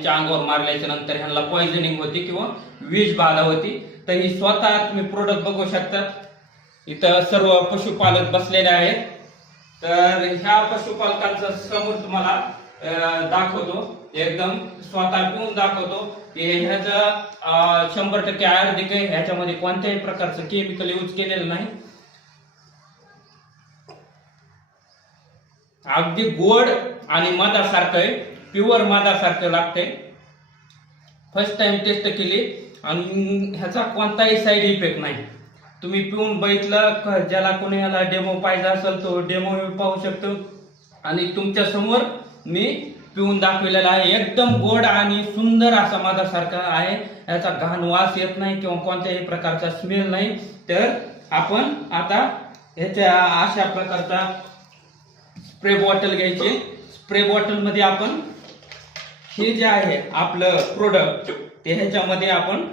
ह्यांच्या अंगावर मारल्याच्या नंतर ह्यांना पॉइझनिंग होती किंवा विष बाधा होती. तर ही स्वतः तुम्ही प्रोडक्ट बघू शकतात. इथं सर्व पशुपालक बसलेले आहेत. तर ह्या पशुपालकांचा समोर तुम्हाला दाखवतो, एकदम स्वतः पिऊन दाखवतो की ह्याचं 100% आयुर्वेदिक आहे. ह्याच्यामध्ये कोणत्याही प्रकारचं केमिकल यूज केलेलं नाही. अगदी गोड आणि मधासारखं आहे, प्युअर मधासारखं लागतंय. फर्स्ट टाइम टेस्ट केली आणि ह्याचा कोणताही साईड इफेक्ट नाही. तुम्ही पिऊन बघितलं, ज्याला कोणी ह्याला डेमो पाहिजे असेल तो डेमो पाहू शकतो. आणि तुमच्या समोर मी पिऊन दाखवलेला आहे. एकदम गोड आणि सुंदर असा मधासारखा आहे. याचा घाण वास येत नाही किंवा कोणत्याही प्रकारचा स्मेल नाही. तर आपण आता ह्याच्या अशा प्रकारचा स्प्रे बॉटल घ्यायची. स्प्रे बॉटल मध्ये आपण हे जे आहे आपलं प्रोडक्ट ते ह्याच्यामध्ये आपण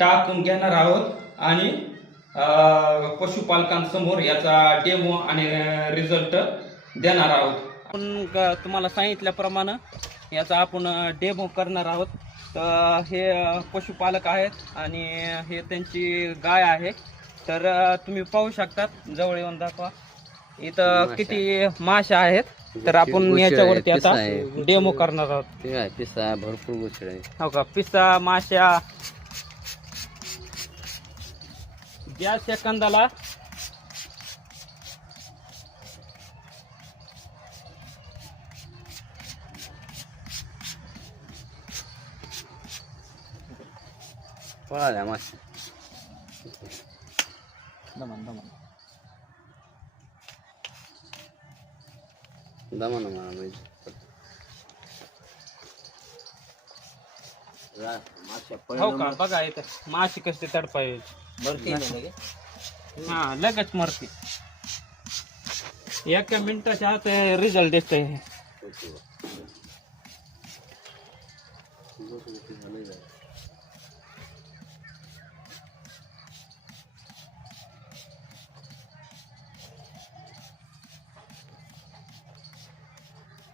टाकून घेणार आहोत आणि पशुपालकांसमोर याचा डेमो आणि रिझल्ट देणार आहोत. आपण तुम्हाला सांगितल्याप्रमाणे याचा आपण डेमो करणार आहोत. तर हे पशुपालक आहेत आणि हे त्यांची गाय आहे. तर तुम्ही पाहू शकता, जवळ येऊन दाखवा इथं किती माशा आहेत. तर आपण याच्यावरती आता डेमो करणार आहोत. पिसा भरपूर गोष्ट आहे. हो का, पिसा माशा ज्या सेकंदाला पळाल्या मासे दमन दमन दमन मासे हो का, बघा इथं माशी कशी तडपाय हा लगेच मरते. एका मिनिटाच्या आत रिझल्ट देतोय.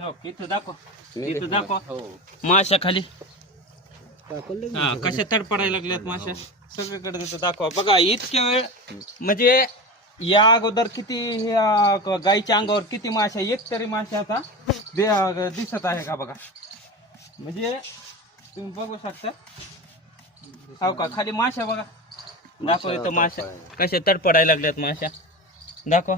हो इथं दाखव, इथं दाखव माशा खाली हा कशा तडपडायला लागल्यात माशा सगळीकडे. तिथं दाखवा. बघा इतक्या वेळ म्हणजे या अगोदर किती गाईच्या अंगावर किती माशा, एक तरी माशा आता दिसत आहे का बघा. म्हणजे तुम्ही बघू शकता. हो का, खाली माशा बघा दाखवा. इथं माशा कशा तडपडायला लागल्यात माशा दाखवा.